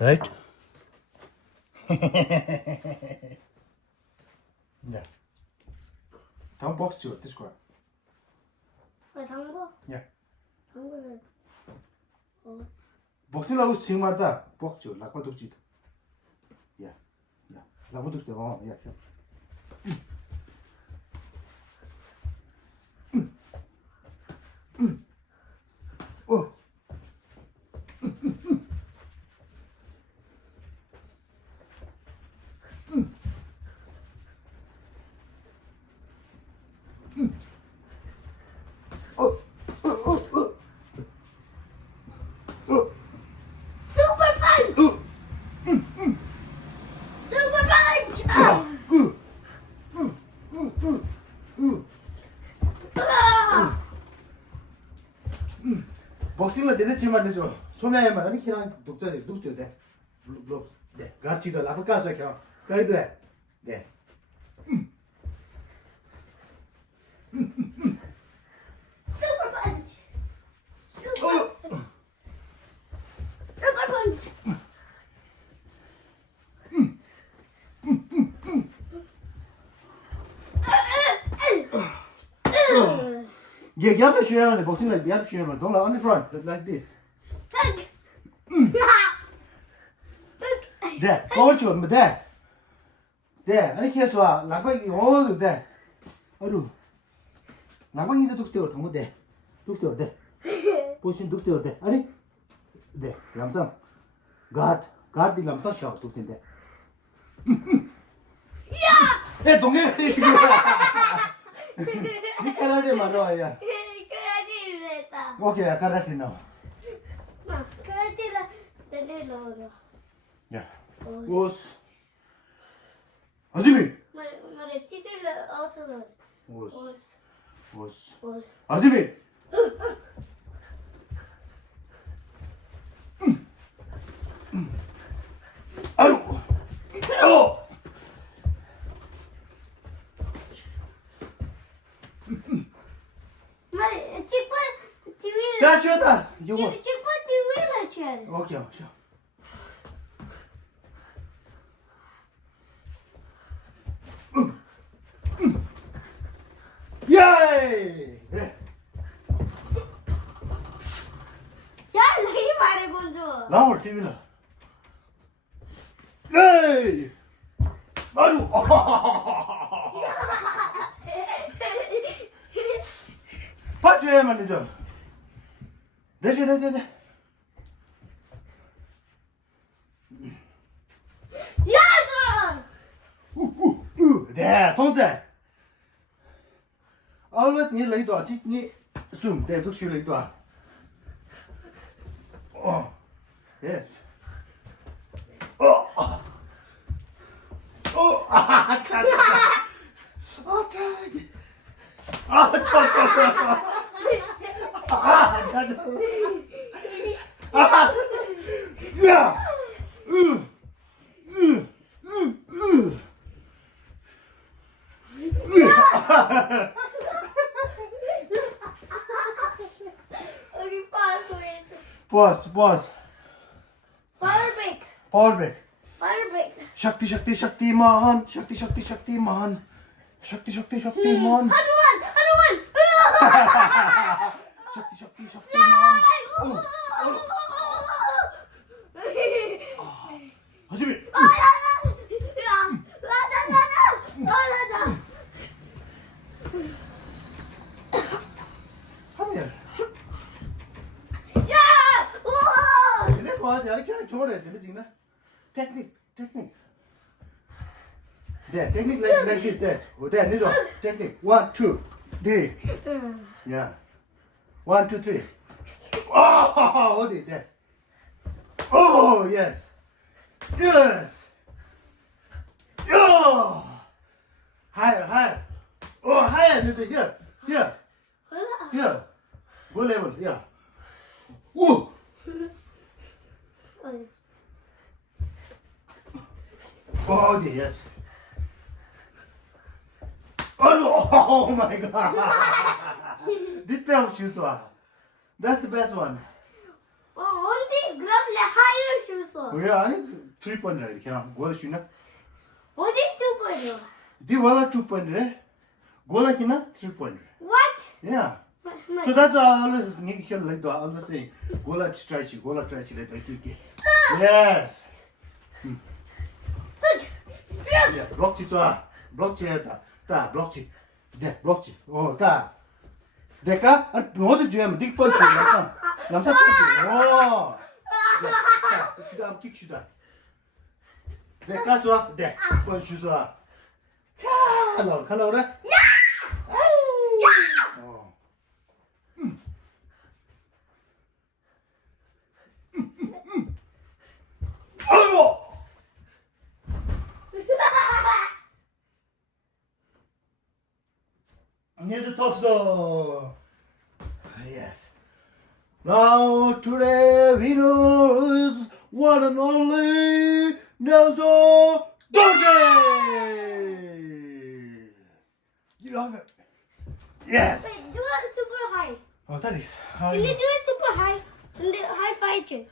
Right? Yeah. 다음 box 찍어. This one. 당구? Yeah. 당구는 box 라고 지금 말다. box 찍어. 락바 독지. Yeah. Yeah. 락바 독지. Yeah, sure. 어. Super punch! Super punch! 복싱을 내렸지만 되죠. 소매만 아니 키랑 독자들 독도 돼. 블록. 네. 같이도 라브 가서 키랑. 그래도 돼. 네. Super punch! Super punch! Yeah, you have to share on the boxing like you have to share on. Don't like on the front like this. 네, 그렇죠. 뭐 돼. 네, 아니 계속 락방이 어도 돼. 아루. 락방이도 독대어 통고 돼. 독대어 돼. 보신 독대어 돼. 아니. 네, 람상. 갓 람상 샤워 독대인데. 야! 에 동해 이거. 니 카라테 말아야. 그라지 됐다. 오케이, 카라테 나와. 그라지다 내려오라. 야. 오스. 아즈미. 말에 티줄을 어서는. 오스. 오스. 오스. 아즈미. 아유. 어. 말에 직분 지위를 다 쉬었다. 이거. 직분 지위를 쳐야 돼. 오케이, 쉬어. 예이. 네. 야, 이 말에 건져. 나올 TV라. 예이. 아유. 파트해야만 되죠. 네. 야, 저. 네, 동생. Always你来多，你 zoom 对，都去来多。哦，yes。哦，啊，擦，啊擦，啊擦，啊擦，啊，呀，여기 빠소에 boss. Power break. Power break. Power break. Shaktimaan शक्तिमान 하루만. शक्तिमान 하지미 하미야 얘네 뭐하지? 아니 그냥 저거래 되네 지금 테크닉 네 테크닉 like this 네 내줘 테크닉 1, 2, 3 yeah 1, 2, 3 어디 네 oh yes higher higher 내줘 here what level yeah 오 어디 yes oh my god this pair of shoes that's the best one 언제 그럼 내 하이를 슈소. 왜 아니? 3번이라 이렇게 나. 고라 쉬나? 어디 2번이요? 네 와라 2번이래. 고라 키나 3번이래. What? Yeah. My- So that's all you can like do. I'm just saying, gola try like that. Yes. Yeah, block it so. Block it da. Block it. 네, block it. 다. 내가 모두 주면 닉 번째 남자 번째. 오. 자, 주다 킥 주다. 내가 쏘아. 네. 번 주소아. 칼라오라. 야! 어. 아이고! Here's the top song. Yes. Now today winner is one and only Nelson Dorje. You love it. Yes. Wait, do it super high. Oh, that is. Can you do it super high? And the high five trick.